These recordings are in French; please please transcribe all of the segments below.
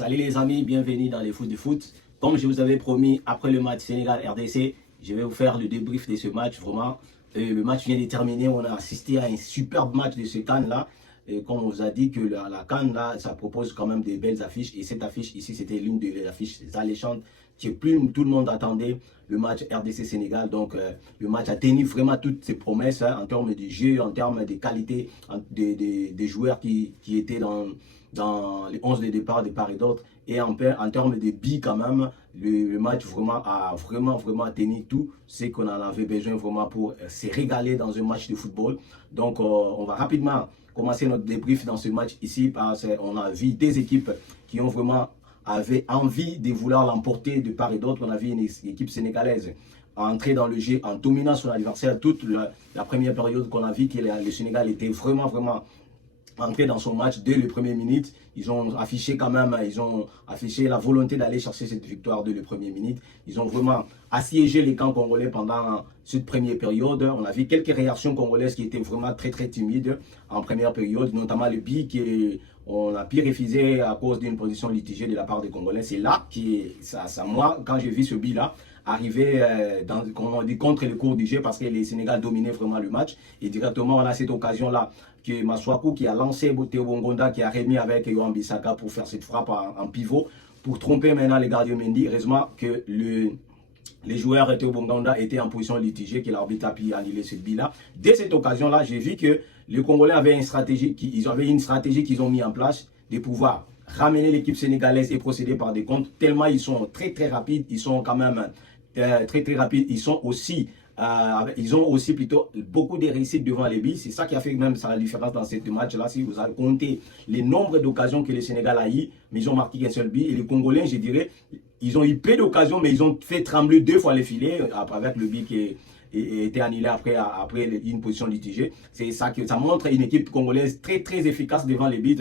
Salut les amis, bienvenue dans les foot du foot. Comme je vous avais promis, après le match Sénégal-RDC, je vais vous faire le débrief de ce match. Vraiment, le match vient de terminer. On a assisté à un superbe match de ce CAN là. Et comme on vous a dit que la CAN là, ça propose quand même des belles affiches. Et cette affiche ici, c'était l'une des affiches alléchantes que tout le monde attendait. Le match RDC-Sénégal. Donc, le match a tenu vraiment toutes ses promesses en termes de jeu, en termes de qualité des joueurs qui étaient dans les 11 de départ de part et d'autre. Et en termes de billes quand même, le match a vraiment tenu tout ce qu'on en avait besoin vraiment pour se régaler dans un match de football. Donc on va rapidement commencer notre débrief dans ce match ici parce qu'on a vu des équipes qui avaient envie de vouloir l'emporter de part et d'autre. On a vu une équipe sénégalaise entrer dans le jeu en dominant son adversaire toute la première période qu'on a vu que le Sénégal était vraiment entré dans son match dès les premières minutes. Ils ont affiché la volonté d'aller chercher cette victoire dès les premières minutes. Ils ont vraiment assiégé les camps congolais pendant cette première période. On a vu quelques réactions congolaises qui étaient vraiment très timides en première période, notamment le but on a pu refuser à cause d'une position litigée de la part des Congolais. C'est là moi, quand j'ai vu ce but là arriver contre le cours du jeu, parce que les Sénégal dominaient vraiment le match. Et directement, on a cette occasion-là que Masuaku qui a lancé Théo Bongonda, qui a remis avec Yohan Bissaka pour faire cette frappe en pivot, pour tromper maintenant les gardiens Mendy. Heureusement que les joueurs Théo Bongonda étaient en position litigée, que l'arbitre a pu annuler ce but-là. Dès cette occasion-là, j'ai vu que les Congolais avaient une stratégie qu'ils ont mis en place de pouvoir ramener l'équipe sénégalaise et procéder par des comptes, tellement ils sont très rapides, ils sont quand même très rapides, ils ont aussi plutôt beaucoup de réussites devant les buts. C'est ça qui a fait même la différence dans ce match-là. Si vous avez compté les nombres d'occasions que le Sénégal a eu, mais ils ont marqué qu'un seul but. Et les Congolais, je dirais, ils ont eu peu d'occasions, mais ils ont fait trembler 2 fois les filets avec le but qui était annulé après une position litigée. C'est ça que ça montre une équipe congolaise très efficace devant les buts.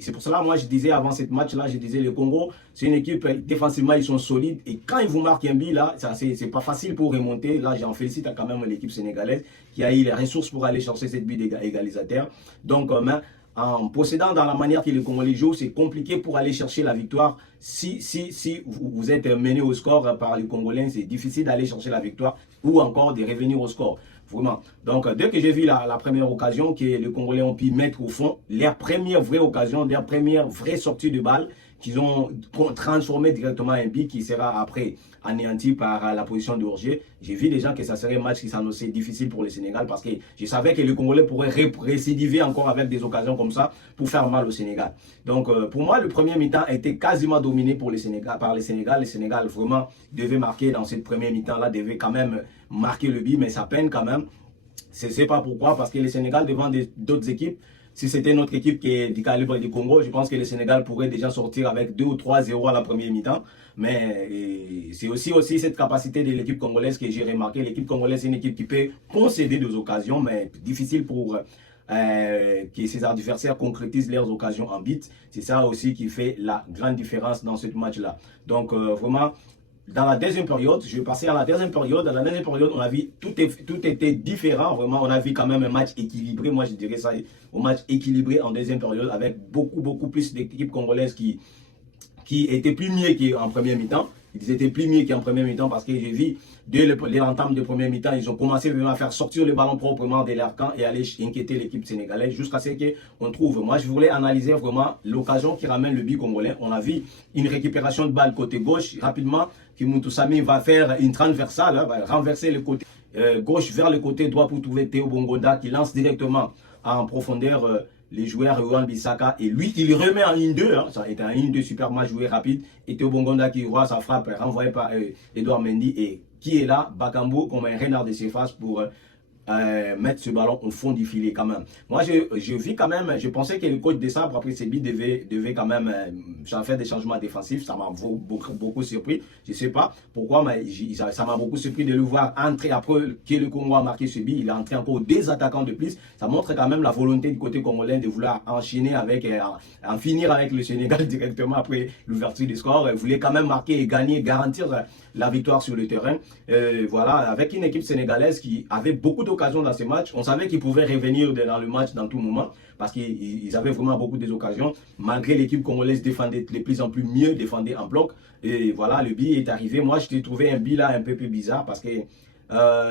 C'est pour cela, moi, je disais avant ce match-là, je disais le Congo, c'est une équipe, défensivement, ils sont solides. Et quand ils vous marquent un but, là, c'est pas facile pour remonter. Là, j'en félicite quand même l'équipe sénégalaise qui a eu les ressources pour aller chercher cette but égalisateur. Donc, en procédant dans la manière que les Congolais jouent, c'est compliqué pour aller chercher la victoire. Si vous êtes mené au score par les Congolais, c'est difficile d'aller chercher la victoire ou encore de revenir au score. Vraiment. Donc, dès que j'ai vu la première occasion que les Congolais ont pu mettre au fond, leur première vraie occasion, leur première vraie sortie de balle, qu'ils ont transformé directement en but qui sera après anéanti par la position de hors-jeu. J'ai vu déjà que ça serait un match qui s'annonçait difficile pour le Sénégal parce que je savais que les Congolais pourraient récidiver encore avec des occasions comme ça pour faire mal au Sénégal. Donc pour moi, le premier mi-temps a été quasiment dominé par le Sénégal. Le Sénégal vraiment devait marquer dans cette première mi-temps-là, devait quand même marquer le but, mais ça peine quand même. Je ne sais pas pourquoi, parce que le Sénégal devant d'autres équipes, si c'était notre équipe qui est du calibre du Congo, je pense que le Sénégal pourrait déjà sortir avec 2 ou 3-0 à la première mi-temps. Mais c'est aussi cette capacité de l'équipe congolaise que j'ai remarqué. L'équipe congolaise, c'est une équipe qui peut concéder des occasions, mais difficile pour que ses adversaires concrétisent leurs occasions en but. C'est ça aussi qui fait la grande différence dans ce match-là. Donc vraiment, dans la deuxième période, je vais passer à la deuxième période. Dans la deuxième période, on a vu tout était différent. Vraiment, on a vu quand même un match équilibré. Moi, je dirais ça, un match équilibré en deuxième période avec beaucoup plus d'équipes congolaises qui étaient plus mieux qu'en première mi-temps. Ils étaient plus mieux qu'en première mi-temps parce que j'ai vu, dès l'entame de première mi-temps, ils ont commencé vraiment à faire sortir le ballon proprement de leur camp et aller inquiéter l'équipe sénégalaise jusqu'à ce qu'on trouve. Moi, je voulais analyser vraiment l'occasion qui ramène le but congolais. On a vu une récupération de balle côté gauche rapidement. Kimuntu Sami va faire une transversale, va renverser le côté gauche vers le côté droit pour trouver Théo Bongonda qui lance directement en profondeur les joueurs Yohan Bissaka et lui il remet en 1-2, ça a été un 1-2 super match joué rapide et Théo Bongonda qui voit sa frappe renvoyée par Edouard Mendy et qui est là, Bakambu comme un renard de surface pour mettre ce ballon au fond du filet quand même. Moi je vis quand même, je pensais que le coach de Sabre après ses buts devait quand même faire des changements défensifs. Ça m'a beaucoup surpris. Je ne sais pas pourquoi, mais ça m'a beaucoup surpris de le voir entrer après que le Congo a marqué ce but. Il est entré encore 2 attaquants de plus. Ça montre quand même la volonté du côté congolais de vouloir enchaîner avec, en finir avec le Sénégal directement après l'ouverture du score. Il voulait quand même marquer et gagner, garantir la victoire sur le terrain. Voilà, avec une équipe sénégalaise qui avait beaucoup d'occasions occasions dans ces matchs. On savait qu'ils pouvaient revenir dans le match dans tout moment parce qu'ils avaient vraiment beaucoup d'occasions. Malgré l'équipe congolaise défendait de plus en plus mieux, défendait en bloc. Et voilà, le but est arrivé. Moi, je t'ai trouvé un but là un peu plus bizarre parce que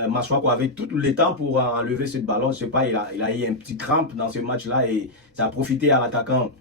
Maswako avait tout le temps pour enlever ce ballon. Je sais pas, il a eu un petit crampe dans ce match-là et ça a profité à l'attaquant.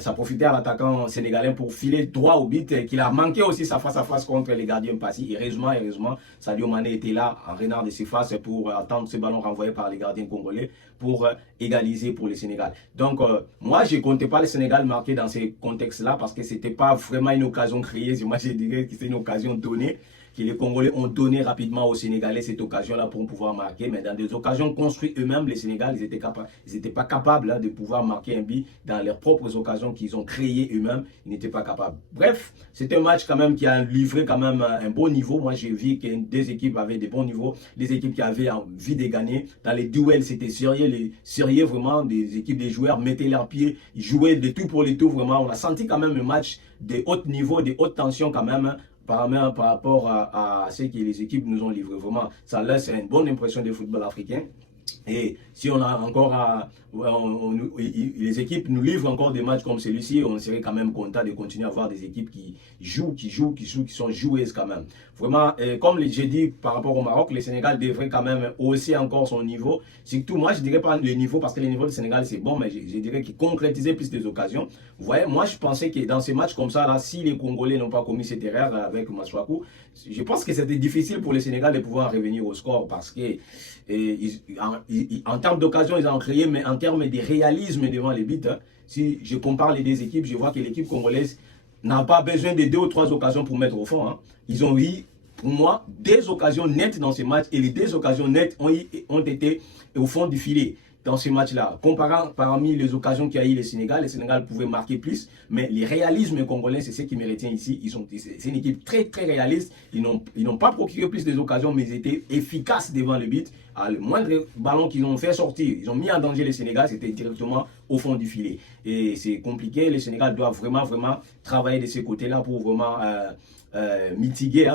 Ça profitait à l'attaquant sénégalais pour filer droit au but, qu'il a manqué aussi sa face-à-face contre les gardiens passés. Heureusement, Sadio Mané était là en renard de surface pour attendre ce ballon renvoyé par les gardiens congolais pour égaliser pour le Sénégal. Donc, moi, je ne comptais pas le Sénégal marquer dans ces contextes-là parce que ce n'était pas vraiment une occasion créée. Moi, je dirais que c'est une occasion donnée, que les Congolais ont donné rapidement aux Sénégalais cette occasion-là pour pouvoir marquer. Mais dans des occasions construites eux-mêmes, les Sénégalais, ils n'étaient pas capables de pouvoir marquer un but dans leurs propres occasions qu'ils ont créées eux-mêmes. Ils n'étaient pas capables. Bref, c'est un match quand même qui a livré quand même un bon niveau. Moi, j'ai vu que des équipes avaient des bons niveaux, des équipes qui avaient envie de gagner. Dans les duels, c'était sérieux vraiment. Des équipes, des joueurs mettaient leurs pieds, ils jouaient de tout pour les tout vraiment. On a senti quand même un match de haut niveau, de haute tension quand même. Par rapport à ce que les équipes nous ont livré. Vraiment, ça laisse une bonne impression du football africain. Et si on a encore les équipes nous livrent encore des matchs comme celui-ci, on serait quand même content de continuer à avoir des équipes qui sont joueuses quand même. Vraiment, comme j'ai dit par rapport au Maroc, le Sénégal devrait quand même hausser encore son niveau. Surtout, moi, je dirais pas le niveau parce que le niveau du Sénégal, c'est bon, mais je dirais qu'il concrétisait plus des occasions. Vous voyez, moi, je pensais que dans ces matchs comme ça, là, si les Congolais n'ont pas commis cette erreur avec Maswaku, je pense que c'était difficile pour le Sénégal de pouvoir revenir au score parce que en termes d'occasion, ils ont créé, mais en termes de réalisme devant les buts, si je compare les deux équipes, je vois que l'équipe congolaise n'a pas besoin de 2 ou 3 occasions pour mettre au fond. Ils ont eu, pour moi, 2 occasions nettes dans ce match et les 2 occasions nettes ont été au fond du filet. Dans ce match-là, comparant parmi les occasions qu'il y a eu le Sénégal pouvait marquer plus, mais les réalismes congolais, c'est ce qui me retient ici. C'est une équipe très très réaliste. Ils n'ont pas procuré plus des occasions, mais ils étaient efficaces devant le but. Le moindre ballon qu'ils ont fait sortir, ils ont mis en danger le Sénégal, c'était directement au fond du filet. Et c'est compliqué. Le Sénégal doit vraiment travailler de ce côté-là pour vraiment mitiguer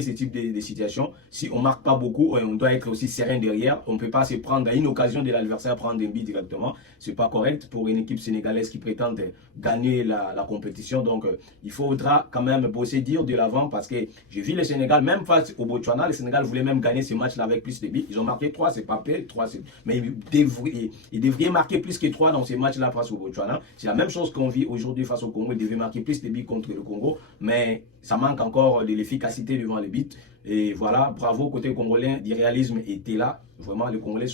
ce type de situation. Si on ne marque pas beaucoup, on doit être aussi serein derrière. On ne peut pas se prendre à une occasion de l'adversaire, prendre un but directement. Ce n'est pas correct pour une équipe sénégalaise qui prétend gagner la compétition. Donc, il faudra quand même bosser dur de l'avant parce que j'ai vu le Sénégal, même face au Botswana, le Sénégal voulait même gagner ce match-là avec plus de buts. Ils ont marqué 3, c'est pas pire, 3, mais ils devraient marquer plus que 3 dans ces matchs-là face au Botswana. C'est la même chose qu'on vit aujourd'hui face au Congo. Ils devaient marquer plus de buts contre le Congo, mais ça manque encore de l'efficacité devant les buts. Et voilà, bravo côté congolais, du réalisme était là. Vraiment, les Congolais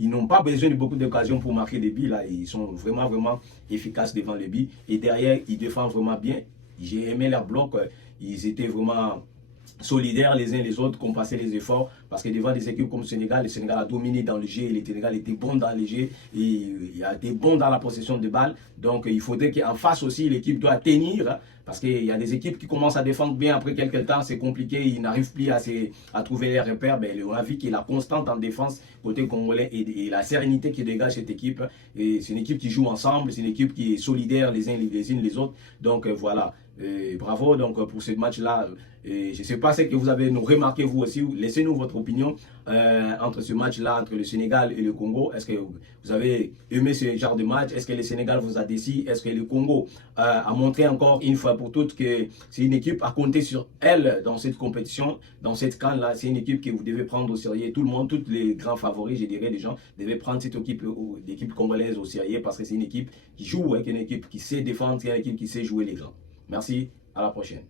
ils n'ont pas besoin de beaucoup d'occasions pour marquer des buts. Là. Ils sont vraiment efficaces devant les buts. Et derrière, ils défendent vraiment bien. J'ai aimé leur bloc. Ils étaient vraiment solidaires les uns les autres, compenser les efforts, parce que devant des équipes comme le Sénégal a dominé dans le jeu, le Sénégal était bon dans le jeu, et il a été bon dans la possession de balles, donc il faudrait qu'en face aussi l'équipe doit tenir, parce qu'il y a des équipes qui commencent à défendre bien après quelques temps, c'est compliqué, ils n'arrivent plus à trouver les repères, mais on a vu qu'il y a la constante en défense côté congolais et la sérénité qui dégage cette équipe, et c'est une équipe qui joue ensemble, c'est une équipe qui est solidaire les uns les autres, donc voilà. Bravo donc pour ce match-là. Je ne sais pas ce que vous avez nous remarqué vous aussi. Laissez-nous votre opinion entre ce match-là, entre le Sénégal et le Congo. Est-ce que vous avez aimé ce genre de match? Est-ce que le Sénégal vous a déçu? Est-ce que le Congo a montré encore une fois pour toutes que c'est une équipe à compter sur elle dans cette compétition, dans cette CAN-là? C'est une équipe que vous devez prendre au sérieux. Tout le monde, tous les grands favoris, je dirais, les gens devaient prendre cette équipe congolaise au sérieux parce que c'est une équipe qui joue, une équipe qui sait défendre, c'est une équipe qui sait jouer les grands. Merci, à la prochaine.